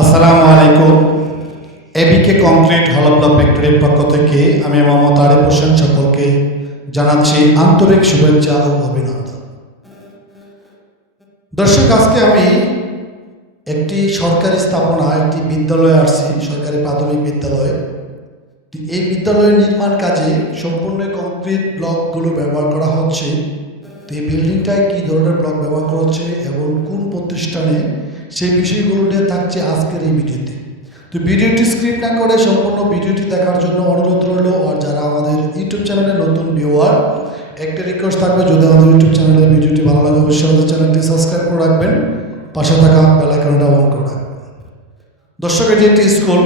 আসসালামু আলাইকুম। এবিকে কংক্রিট হলব্লা ফ্যাক্টরির পক্ষ থেকে আমি মোহাম্মদ আরিফ হোসেন সকলকে জানাচ্ছি আন্তরিক শুভেচ্ছা ও অভিনন্দন। দর্শক, আজকে আমি একটি সরকারি স্থাপনা, একটি বিদ্যালয়ে আসছি, সরকারি প্রাথমিক বিদ্যালয়। এই বিদ্যালয়ের নির্মাণ কাজে সম্পূর্ণ কংক্রিট ব্লকগুলো ব্যবহার করা হচ্ছে। তো এই বিল্ডিংটায় কী ধরনের ব্লক ব্যবহার করা হচ্ছে এবং কোন প্রতিষ্ঠানে সেই বিষয়গুলো নিয়ে থাকছে আজকের এই ভিডিওতে। তো ভিডিওটি স্ক্রিপ না করে সম্পূর্ণ ভিডিওটি দেখার জন্য অনুরোধ রইল, আর যারা আমাদের ইউটিউব চ্যানেলে নতুন ভিউয়ার একটা রিকোয়েস্ট থাকবে, যদি আমাদের ইউটিউব চ্যানেলের ভিডিওটি ভালো লাগে, অবশ্যই আমাদের চ্যানেলটি সাবস্ক্রাইব করে রাখবেন। পাশে থাকা বেলাইকনটা অন করে রাখবেন। দর্শক এটি একটি স্কুল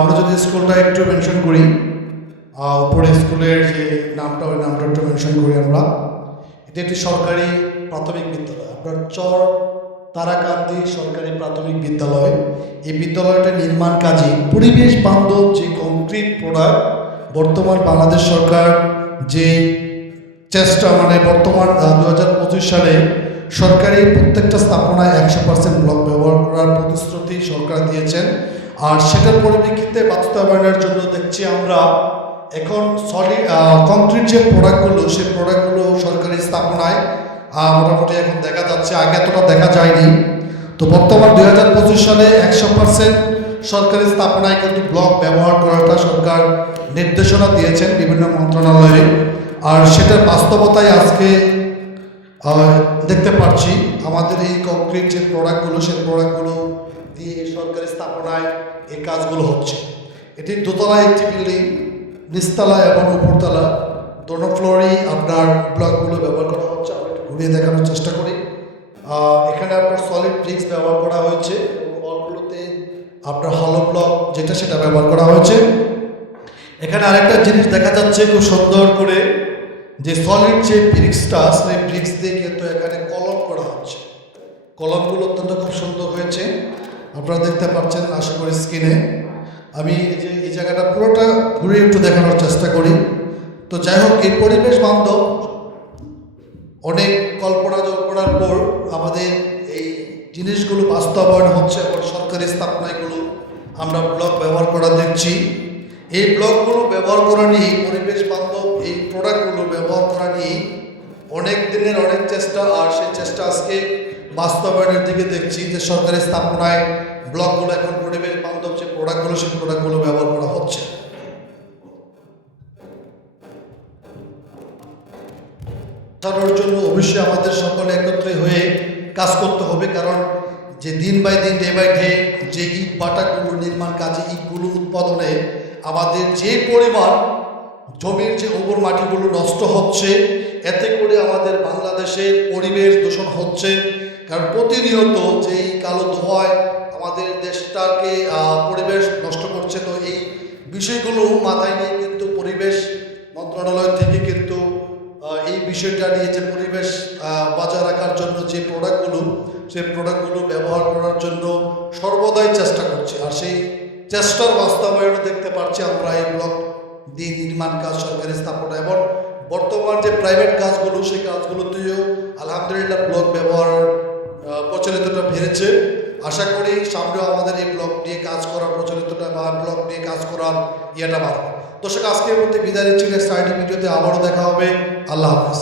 আমরা যদি স্কুলটা একটু মেনশন করি উপরে স্কুলের যে নামটা, ওই নামটা একটু মেনশন করি আমরা। এটি একটি সরকারি প্রাথমিক বিদ্যালয়, আপনার চর তারাকান্দি সরকারি প্রাথমিক বিদ্যালয়। এই বিদ্যালয়টা নির্মাণ কাজে পরিবেশ বান্ধব যে কংক্রিট প্রোডাক্ট বর্তমান বাংলাদেশ সরকার যে চেষ্টা মানে বর্তমান দু হাজার পঁচিশ সালে সরকারি প্রত্যেকটা স্থাপনায় একশো পার্সেন্ট ব্লক ব্যবহার করার প্রতিশ্রুতি সরকার দিয়েছেন। আর সেটার পরিপ্রেক্ষিতে বাস্তবায়নের জন্য দেখছি আমরা এখন সলিড কংক্রিট যে প্রোডাক্টগুলো সেই প্রোডাক্টগুলো সরকারি স্থাপনায় মোটামুটি এখন দেখা যাচ্ছে, আগে এতটা দেখা যায়নি। তো বর্তমান দুই হাজার পঁচিশ সালে একশো পার্সেন্ট সরকারি স্থাপনায় কিন্তু ব্লক ব্যবহার করাটা সরকার নির্দেশনা দিয়েছেন বিভিন্ন মন্ত্রণালয়ে। আর সেটার বাস্তবতায় আজকে দেখতে পাচ্ছি, আমাদের এই কংক্রিট যে প্রোডাক্টগুলো সেই প্রোডাক্টগুলো দিয়ে সরকারি স্থাপনায় এই কাজগুলো হচ্ছে। এটি দোতলায় একটি বিল্ডিং, নিচতলা এবং উপরতলা। দোনো ফ্লোরেই আপনার ব্লকগুলো ব্যবহার করা ঘুরিয়ে দেখানোর চেষ্টা করি। এখানে আপনার সলিড ব্রিক্স ব্যবহার করা হয়েছে এবং ওয়ালগুলোতে আপনার হলো ব্লক যেটা সেটা ব্যবহার করা হয়েছে। এখানে আরেকটা জিনিস দেখা যাচ্ছে খুব সুন্দর করে যে সলিড যে ব্রিক্সটা সেই ব্রিক্স দিয়ে কিন্তু এখানে কলম করা হচ্ছে। কলমগুলো অত্যন্ত খুব সুন্দর হয়েছে। আপনারা দেখতে পাচ্ছেন, আশা করি স্ক্রিনে আমি এই যে, এই জায়গাটা পুরোটা ঘুরে একটু দেখানোর চেষ্টা করি। তো যাই হোক, এই পরিবেশ বান্ধব অনেক কল্পনা জল্পনার পর আমাদের এই জিনিসগুলো বাস্তবায়ন হচ্ছে এবং সরকারি স্থাপনাগুলো আমরা ব্লক ব্যবহার করা দেখছি। এই ব্লকগুলো ব্যবহার করা নিয়ে পরিবেশ বান্ধব এই প্রোডাক্টগুলো ব্যবহার করা নিয়ে অনেক দিনের অনেক চেষ্টা, আর সেই চেষ্টা আজকে বাস্তবায়নের দিকে দেখছি যে সরকারি স্থাপনায় ব্লকগুলো এখন পরিবেশ বান্ধব যে প্রোডাক্টগুলো সেই প্রোডাক্টগুলো ব্যবহার করা হচ্ছে। বাঁচানোর জন্য অবশ্যই আমাদের সকলে একত্রে হয়ে কাজ করতে হবে, কারণ যে দিন বাই দিন ডে বাই ডে যে ইট বাটাগুলো নির্মাণ কাজে, ইটগুলো উৎপাদনে আমাদের যে পরিমাণ জমির যে উর্বর মাটিগুলো নষ্ট হচ্ছে, এতে করে আমাদের বাংলাদেশের পরিবেশ দূষণ হচ্ছে। কারণ প্রতিনিয়ত যেই কালো ধোঁয়ায় আমাদের দেশটাকে পরিবেশ নষ্ট করছে, তো এই বিষয়গুলো মাথায় নিয়ে কিন্তু পরিবেশ মন্ত্রণালয় থেকে বিষয়টা নিয়ে যে পরিবেশ বজায় রাখার জন্য যে প্রোডাক্টগুলো সেই প্রোডাক্টগুলো ব্যবহার করার জন্য সর্বদাই চেষ্টা করছে। আর সেই চেষ্টার বাস্তবায়ন দেখতে পাচ্ছি আমরা এই ব্লক দিয়ে নির্মাণ কাজ, সরকারি স্থাপনা এবং বর্তমান যে প্রাইভেট কাজগুলো, সেই কাজগুলোতেও আলহামদুলিল্লাহ ব্লক ব্যবহার প্রচলিতটা বেড়েছে। আশা করি সামনেও আমাদের এই ব্লগ নিয়ে কাজ করা প্রচলিতটা বা ব্লগ নিয়ে কাজ করার ইয়েটা বাড়বে। দর্শক আজকের মধ্যে বিদায় নিচ্ছি। নেক্সট আইটি ভিডিওতে আবারও দেখা হবে। আল্লাহ হাফিজ।